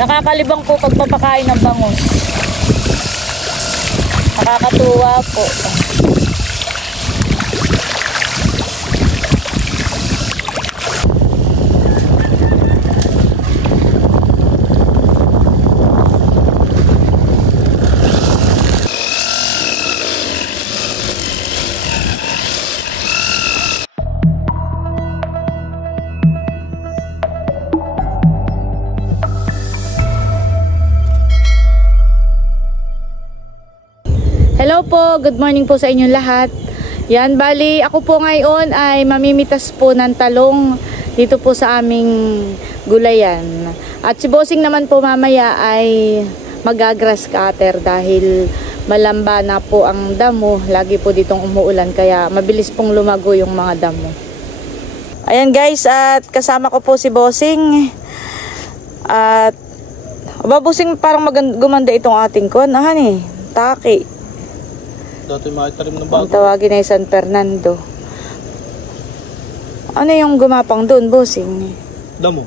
Nakakalibang po pagpapakain ng bangus. Nakakatuwa po. Hello po, good morning po sa inyong lahat. Yan, bali ako po ngayon ay mamimitas po ng talong dito po sa aming gulayan. At si Bossing naman po mamaya ay magagrass cutter dahil malamba na po ang damo. Lagi po ditong umuulan kaya mabilis pong lumago yung mga damo. Ayan guys, at kasama ko po si Bossing. At Bossing, parang gumanda itong ating kon. Taki. Dati makitarim ng bago. Ang tawagin ay San Fernando. Ano yung gumapang doon, Bossing? Damo.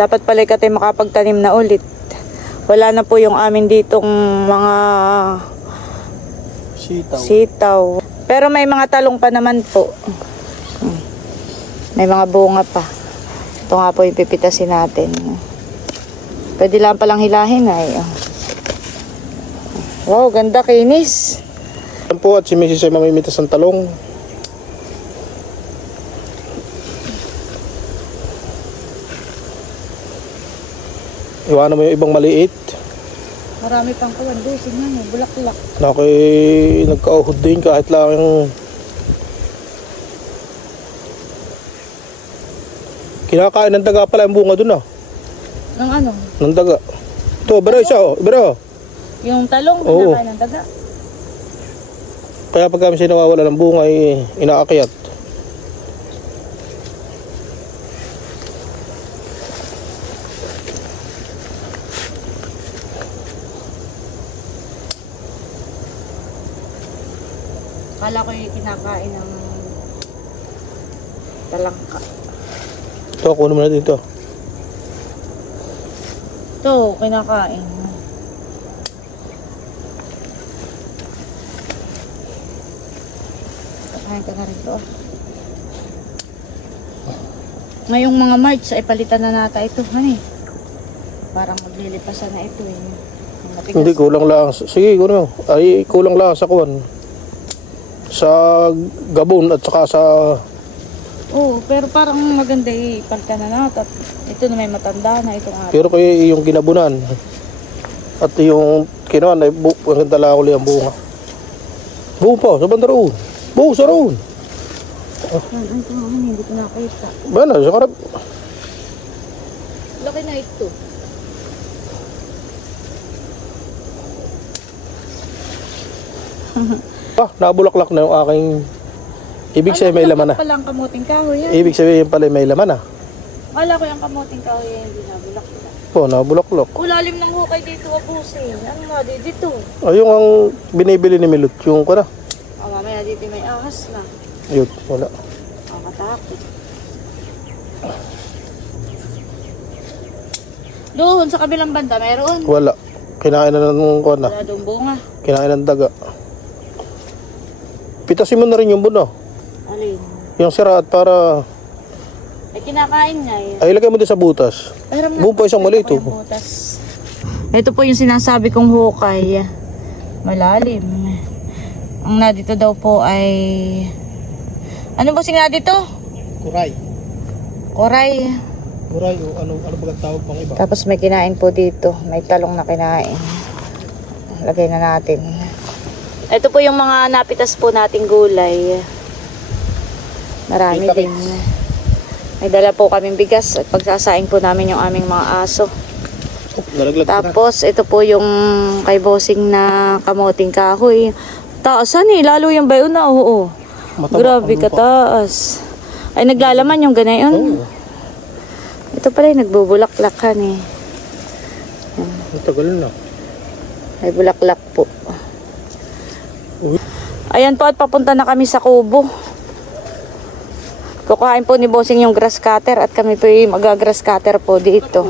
Dapat pala tayo makapagtanim na ulit. Wala na po yung amin ditong mga sitaw. Pero may mga talong pa naman po. May mga bunga pa. Ito nga po yung pipitasin natin. Pwede lang palang hilahin ay. Wow, ganda, kinis. Yan po, at si Mrs. ay mamimitas ng talong. Iwanan mo yung ibang maliit. Marami pang kawan, Bossing nga, bulaklak. Nakoy nagkauhod din kahit lang yung kinakain ng daga pala yung bunga dun Ng ano? Ng daga. Ito, bero isa bero. Yung talong, oo, kinakain ng daga. Kaya pag kami sinawawala ng bunga ay inaakyat. Kala ko yung kinakain ng talangka. Ito, kunin mo natin ito. Ito, kinakain. Kakain ka na rin ito. Ngayong mga March ay palitan na nata ito. Parang maglilipasan na ito. Hindi, kulang lang. Sige, kunin mo. Ay, kulang lang sa kuwan. Sa gabon at saka sa... Oo, pero parang maganda ipalitan na nata. Ito na may matanda na itong ato. Pero kaya yung kinabunan at yung kinuan ay maganda lang ulit ang bunga. Buo pa, sa banda roon. Buo sa roon. Hindi ko nakita. Ba na, sa karap. Laki na ito. Nabulaklak na yung aking... Ibig sabihin may laman na. Palang kamuting kahoy yan. Ibig sabihin pala may laman na. Wala ko yung kamuting kahoy yan, hindi nabulaklak. Nabulaklak. Lalim ng hukay dito, Bossing. Ano nga dito? Yung ang binibili ni Milot, yung ko na. Mamaya dito may ahas na. Yun, wala. Katakot. Doon sa kabilang banda, meron. Wala. Kinain na ng ko na. Wala doon bunga. Kinain ng daga. Pitasin mo na rin yung buno. Alin? Yung sira at para... Ay, kinakain nga yun. Ay, ilagay mo din sa butas. Buong pa isang maliit. Ito po yung sinasabi kong hukay. Malalim. Ang na dito daw po ay... Ano po nga dito? Kuray. Kuray. Kuray o ano ba ang tawag pang iba? Tapos may kinain po dito. May talong na kinain. Lagay na natin. Ito po yung mga napitas po nating gulay. Marami din. May dala po kaming bigas at pagsasaing po namin yung aming mga aso. Tapos ito po yung kay Bossing na kamuting kahoy. Taasan lalo yung bayo na. Oo. Grabe kataas. Ay naglalaman yung ganayon. Ito pala yung nagbubulaklakan Matagal na. May bulaklak po. Ayan po at papunta na kami sa kubo. Kukuhain po ni Bossing yung grass cutter at kami po yung mag-grass cutter po dito.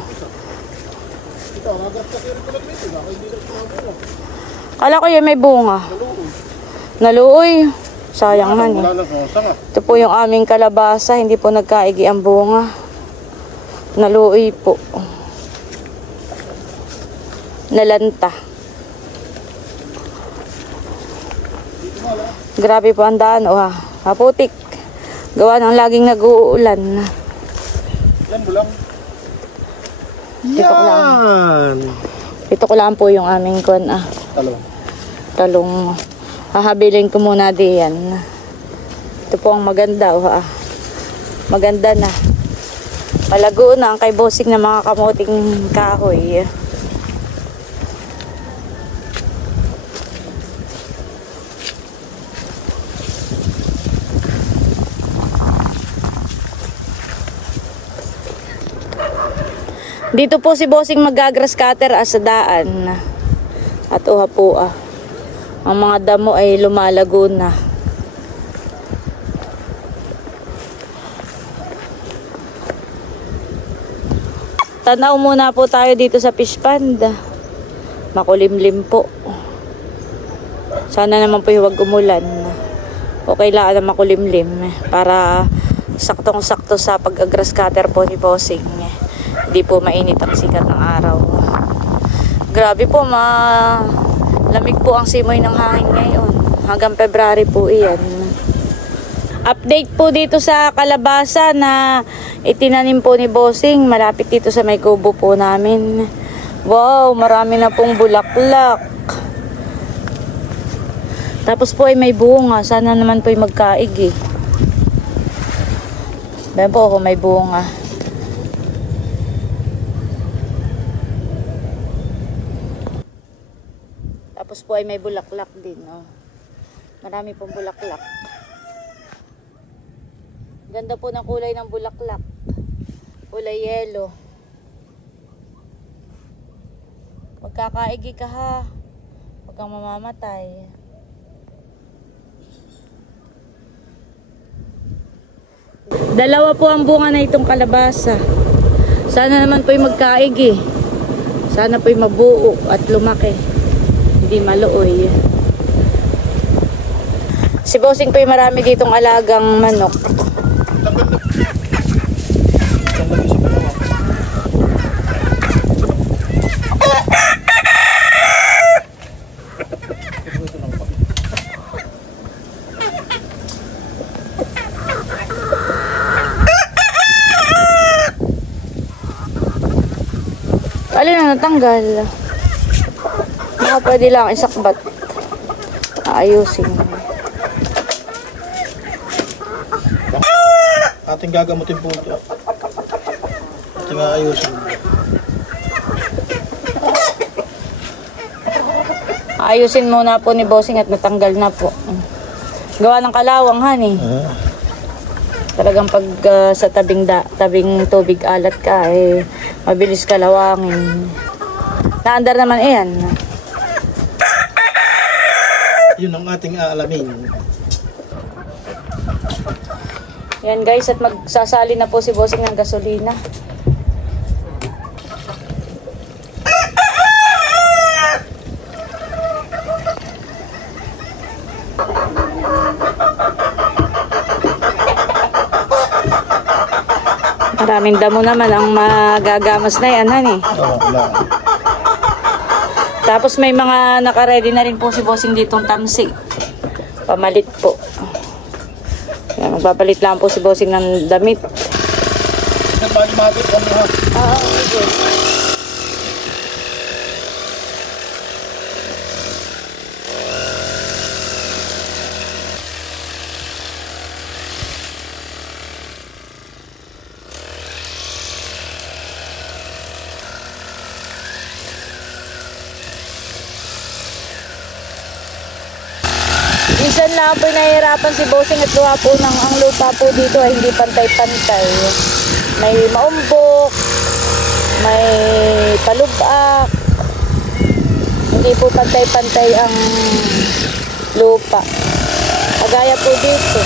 Kala ko yun may bunga. Naluoy. Sayang man eh. Ito po yung aming kalabasa. Hindi po nagkaigi ang bunga. Naluoy po. Nalanta. Grabe po ang daan. Oh, maputik. Gawa ng laging nag-uulan. Yan mo lang. Pitok lang. Pitok lang po yung aming talong. Hahabilin ko muna diyan. Ito po ang maganda. Maganda na. Palago na ang kay Bossing na mga kamuting kahoy. Dito po si Bossing mag-grass cutter sa daan. At po ang mga damo ay lumalago na. Tanaw muna po tayo dito sa fish pond. Makulimlim po. Sana naman po huwag umulan. Okay lang na makulimlim para saktong-sakto sa pag-grass cutter po ni Bossing. Hindi po mainit ang sikat ng araw. Grabe po, lamig po ang simoy ng hangin ngayon. Hanggang February po iyan. Update po dito sa kalabasa na itinanim po ni Bossing. Malapit dito sa may kubo po namin. Wow, marami na pong bulaklak. Tapos po ay may bunga. Sana naman po ay magkaig eh. Bayan po ako may bunga. Tapos po ay may bulaklak din. Oh. Marami pong bulaklak. Ganda po ng kulay ng bulaklak. Kulay yellow. Magkakaigi ka ha. Huwag kang mamamatay. Dalawa po ang bunga na itong kalabasa. Sana naman po ay magkaigi. Sana po ay mabuo at lumaki. Hindi maluoy. Si Bossing po ay marami ditong alagang manok. Alin na natanggal? Baka pwede lang isakbat. Ayusin. Ating gagamutin po ito. Ating ayusin. Ayusin muna po ni Bossing at natanggal na po. Gawa ng kalawang han eh. Talagang pag sa tabing tubig alat ka eh mabilis kalawangin. Naandar naman iyan. Yun ang ating aalamin. Yan guys, at magsasali na po si Bossing ng gasolina. Maraming damo naman ang magagamas na yan, eh. Tapos may mga naka-ready na rin po si Bossing ditong tamsi. Pamalit po. Yan, magpapalit lang po si Bossing ng damit. Minsan lang po nahihirapan si Bossing at gawa po ng ang lupa po dito ay hindi pantay-pantay. May maumbok, may palubak, hindi po pantay-pantay ang lupa. Kagaya po dito.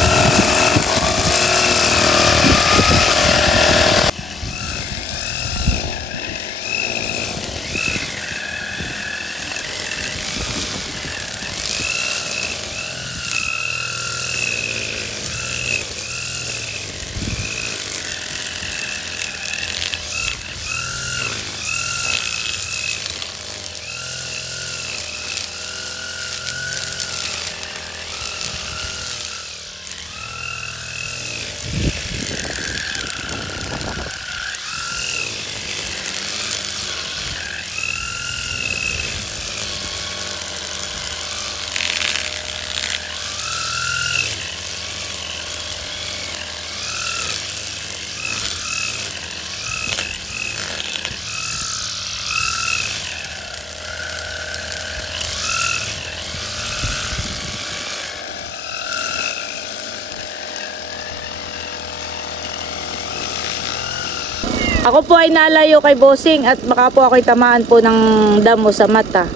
Ako po ay nalayo kay bossing at baka po ako'y tamaan po ng damo sa mata.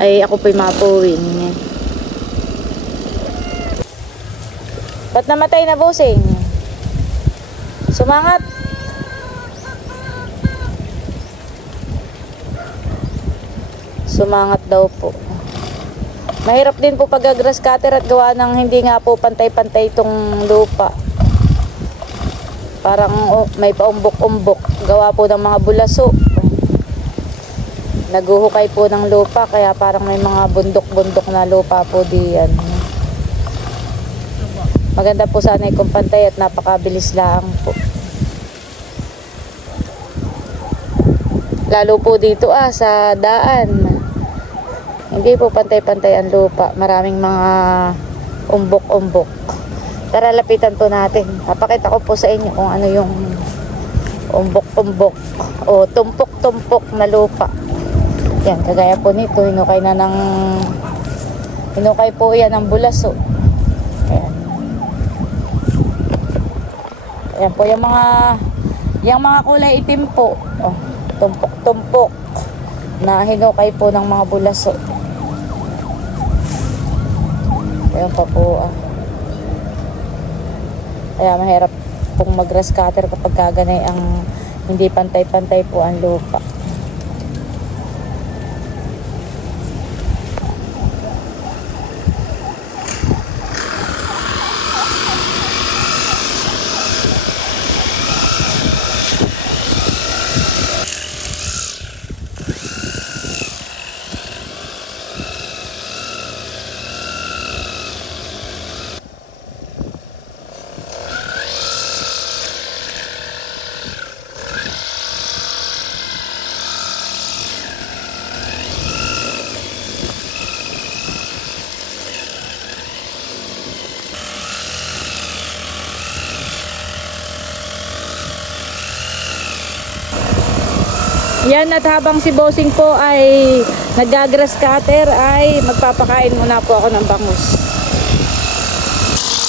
Ay ako po'y mapuwing. Ba't namatay na bossing? Sumangat. Sumangat daw po. Mahirap din po pag-grass cutter at gawa ng hindi nga po pantay-pantay itong lupa. Parang may paumbok-umbok. Gawa po ng mga bulaso. Naguhukay po ng lupa kaya parang may mga bundok-bundok na lupa po diyan. Maganda po sana kung pantay at napakabilis lang po. Lalo po dito sa daan. Hindi po pantay-pantay ang lupa. Maraming mga umbok-umbok. Tara, lapitan po natin. Papakita ko po sa inyo kung ano yung umbok-umbok o tumpok-tumpok na lupa. Yan, kagaya po nito, hinukay po yan ng bulaso. Ayan. Ayan po yung mga kulay itim po. Oh, tumpok-tumpok na hinukay po ng mga bulaso. Ayan pa po Kaya mahirap pong mag-grass cutter kapag kaganay ang hindi pantay-pantay po ang lupa. Yan, at habang si bossing po ay nag-grass cutter ay magpapakain muna po ako ng bangus.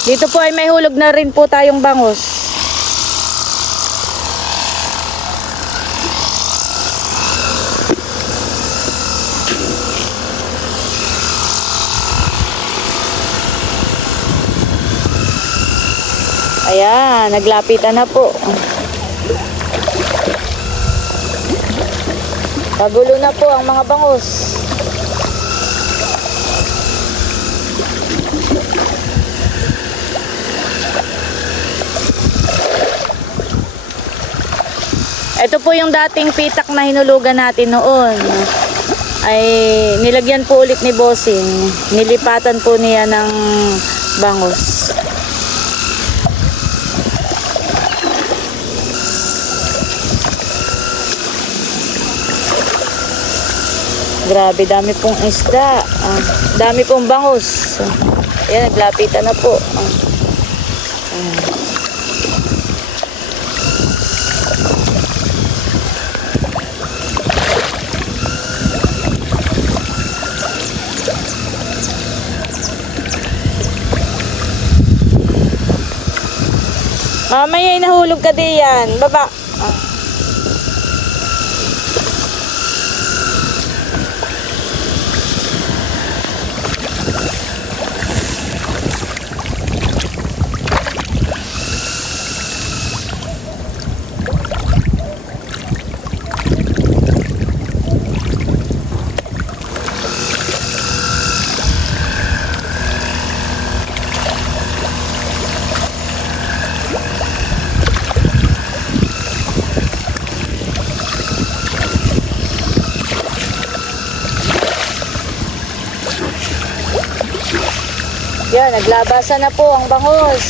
Dito po ay may hulog na rin po tayong bangus. Ayan, naglapitan na po. Pagulo na po ang mga bangus. Ito po yung dating pitak na hinulugan natin noon. Ay nilagyan po ulit ni bossing. Nilipatan po niya ng bangus. Grabe, dami pong isda. Dami pong bangus. Ayan, naglapitan na po. Mamaya nahulog ka diyan. Baba. Yan, naglabasan na po ang bangus.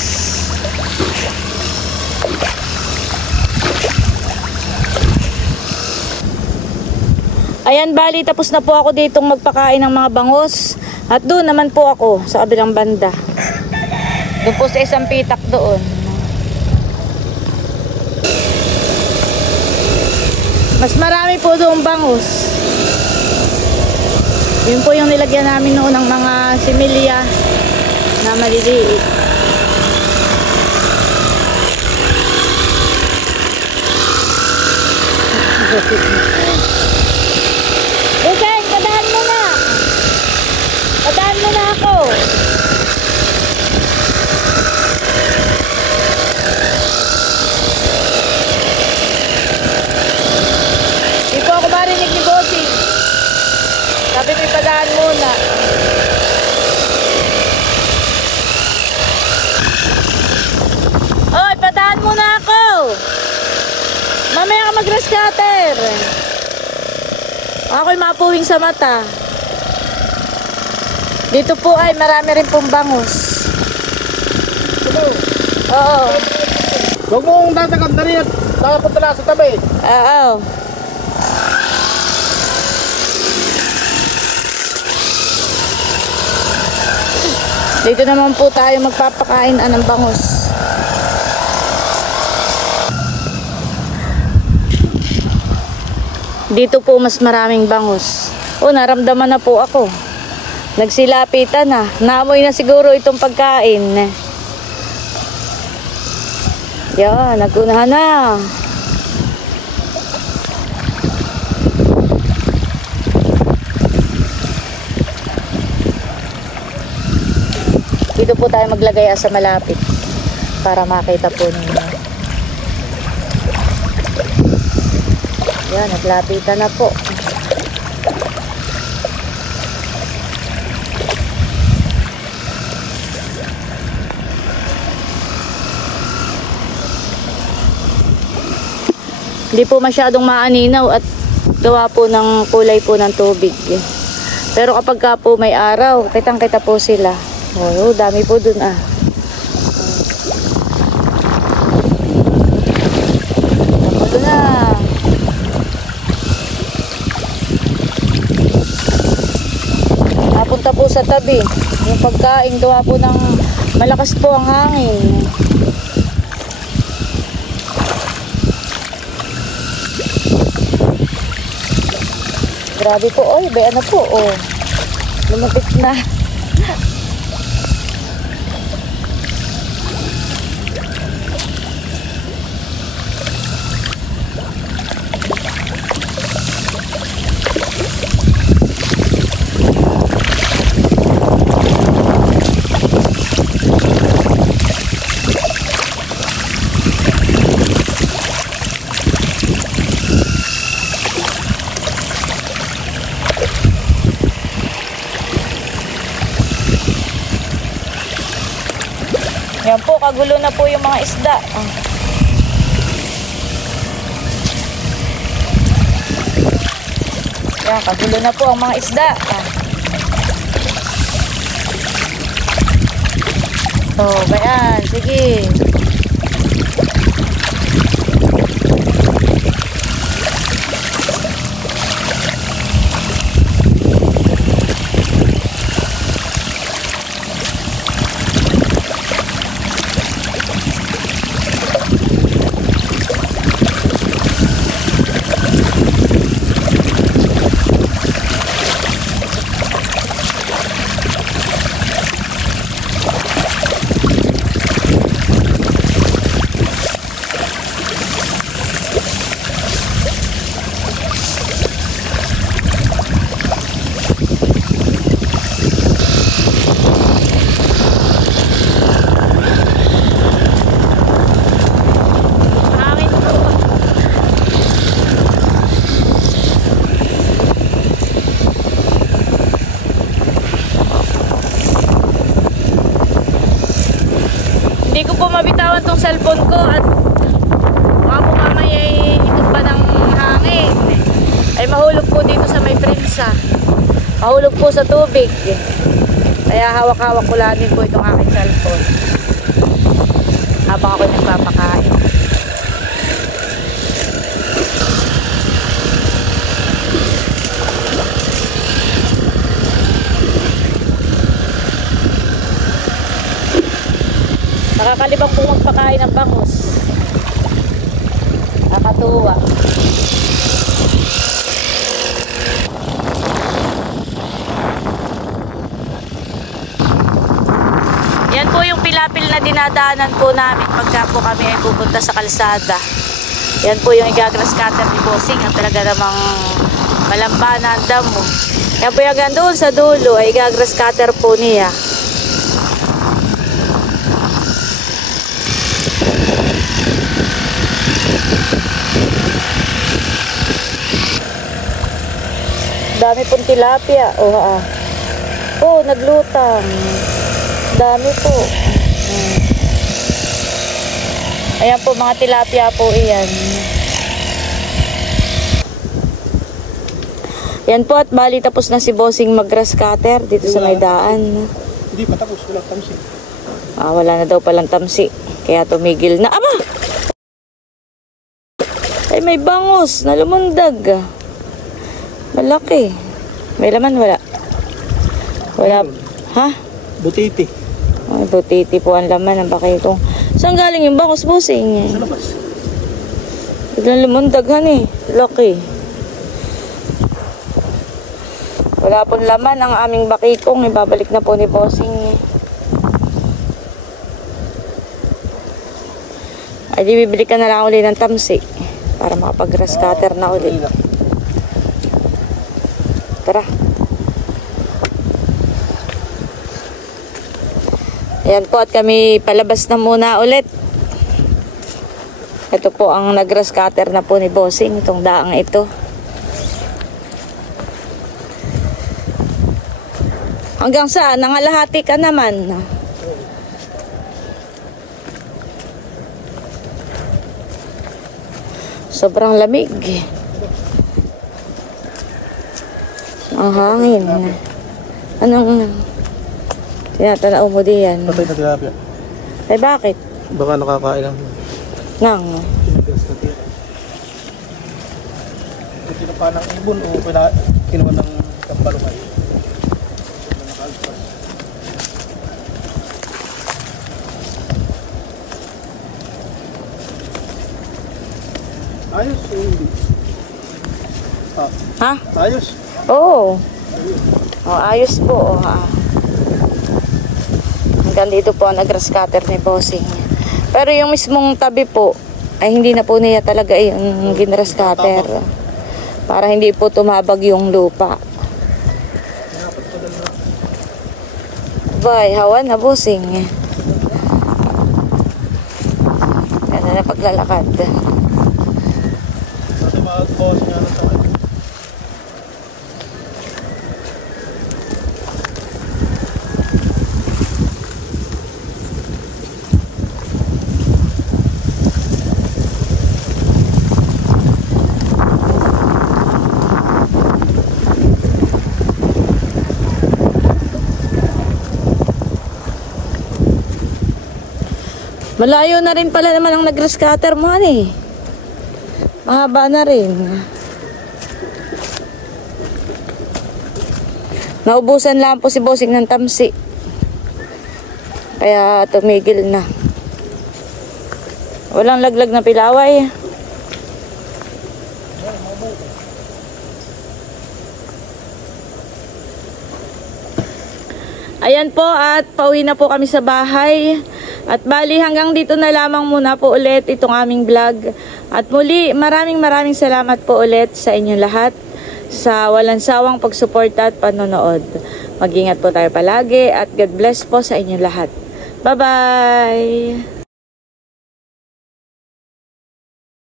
Ayan, bali, tapos na po ako ditong magpakain ng mga bangus. At doon naman po ako sa kabilang banda. Doon po sa isang pitak doon. Mas marami po doon bangus. Yun po yung nilagyan namin noon ng mga similya na maliliit. Buseng, padaan mo na. Padaan mo na ako. Di po ako marinig ni Bossing. Sabi mo ipadaan muna. Oy, padaan muna ako. Mamaya ka mag-grass cutter. Ako'y mapuwing sa mata. Dito po ay marami rin pong bangus. Oo. Huwag mong tatagam na rin at nakapunta na sa tabi. Oo. Dito naman po tayo magpapakain ng bangus. Dito po mas maraming bangus. Oh, naramdaman na po ako. Nagsilapitan na. Naamoy na siguro itong pagkain. Yan, nagunahan na. Dito po tayo maglagay sa malapit para makita po ninyo. Yan, naglapitan na po. Hindi po masyadong maaninaw at gawa po ng kulay po ng tubig. Pero kapag ka po may araw, kitang-kita po sila. Oh, dami po dun ah. Dami na. Napunta po sa tabi. Yung pagkain, gawa po ng malakas po ang hangin. Grabe po, oy, bayan na po, oh. Lumapit na. Yan po, kagulo na po yung mga isda. Yan, kagulo na po ang mga isda. Oh, bayan, sige. Hindi ko po mabitawan tong cellphone ko at baka po mamaya ikot pa ng hangin. Ay mahulog po dito sa may prensa. Mahulog po sa tubig. Kaya hawak-hawak ko lang din po itong aking cellphone habang ako nagpapakain. Nakakalibang po magpakain ng bangus. Nakakatuwa. Yan po yung pilapil na dinadaanan po namin pagka po kami ay pupunta sa kalsada. Yan po yung igagrass cutter ni Bossing at talaga namang malamba na ang damo. Yan po yung doon sa dulo ay igagrass cutter po niya. Dami pong tilapia. Oh, naglutang. Dami po. Ayan po mga tilapia po iyan. Yan po at bali tapos na si Bossing mag-grass cutter dito sa may daan. Hindi pa tapos, walang tamsi. Wala na daw palang tamsi. Kaya tumigil na. Aba! Ay may bangus na lumundag. Malaki. May laman wala. Wala. Ha? Butiti. Ay, butiti po ang laman ng bakitong. Saan galing yung bangus, Bossing? Sa labas. Biglang lumundaghan eh. Laki. Wala pong laman ang aming bakikong. Ibabalik na po ni Bossing. Ay, di bibili ka na lang uli ng tamsi. Para makapag-grass cutter na uli. Tara. Ayan po at kami palabas na muna ulit. Ito po ang nag-grass cutter na po ni Bossing. Itong daang ito. Hanggang saan? Nangalahati ka naman. Sobrang lamig. Ang hangin. Anong tinatanaw mo diyan? Patay na tilapia. Ay bakit? Baka nakakain lang. Nang. Kinupa ng ibon o kinuha ng tambalumay. Ayos o hindi? Ha? Ayos. Oo. Ayos po. Hanggang dito po ang nag-grass cutter ni Bossing. Pero yung mismong tabi po, ay hindi na po niya talaga yung ginrass cutter. Para hindi po tumabag yung lupa. Bye, hawa na Bossing. Ganda na paglalakad. Mag-boss nga na tayo. Malayo na rin pala naman ang nag-grass cutter mo, honey. Mahaba na rin. Naubusan lang po si Bossing ng tamsi. Kaya tumigil na. Walang laglag na pilaway. Ayan po at pauwi na po kami sa bahay. At bali hanggang dito na lamang muna po ulit itong aming vlog. At muli maraming salamat po ulit sa inyong lahat sa walang sawang pagsuporta at panonood. Mag-ingat po tayo palagi at God bless po sa inyong lahat. Bye-bye!